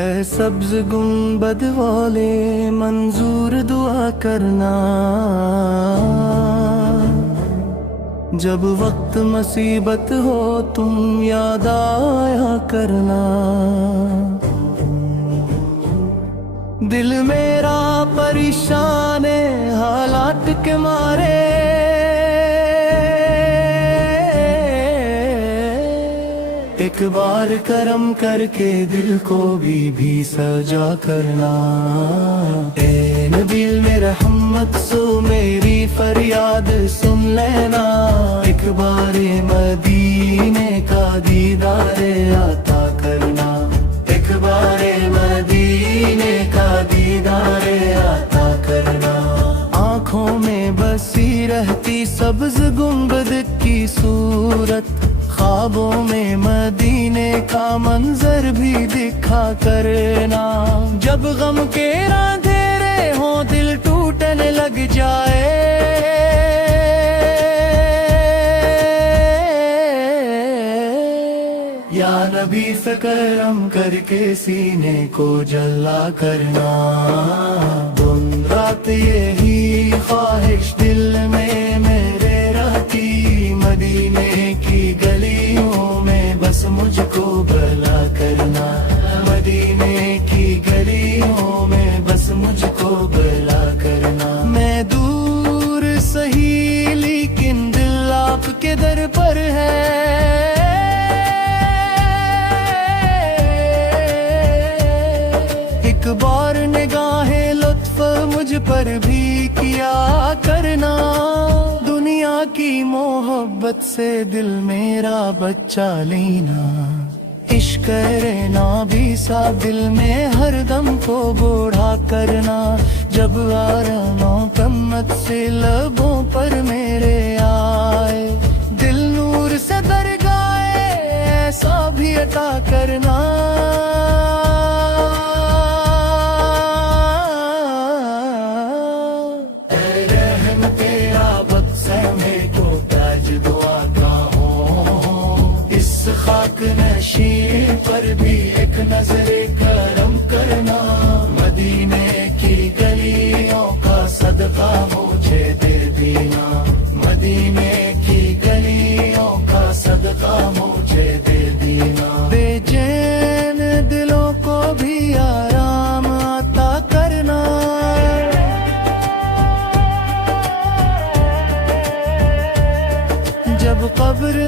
ए सब्ज गुंबद वाले मंजूर दुआ करना, जब वक्त मुसीबत हो तुम याद आया करना। दिल मेरा परेशान है हालात के मारे, एक बार करम करके दिल को भी सजा करना। ए नबी में रहमत सो मेरी फरियाद सुन लेना, एक बार मदीने का दीदारे आता करना, एक बार मदीने का दीदारे आता करना। आँखों में बसी रहती सब्ज गुंबद की सूरत, ख्वाबों में मदीने का मंजर भी दिखा करना। जब गम के अंधेरे हो दिल टूटने लग जाए, या नबी करम करके सीने को जला करना। दिन रात यही ख्वाहिश दिल में मेरे रहती, मदीने की गलियों में बस मुझको भला करना, मदीने की गलियों में बस मुझको भला करना। मैं दूर सही लेकिन दिल आपके दर पर है, एक बार निगाहे लुत्फ मुझ पर भी किया करना। दुनिया की मोहब्बत से दिल मेरा बच्चा लेना, इश्क रहना भी सा दिल में हर दम को बूढ़ा करना। जब आरामों कम्मत से लबों पर मेरे आए, दिल नूर से दरगाए ऐसा भी अता करना। खाक नशीं पर भी एक नजरे करम करना, मदीने की गलियों का सदका मुझे दे देना, मदीने की गलियों का सदका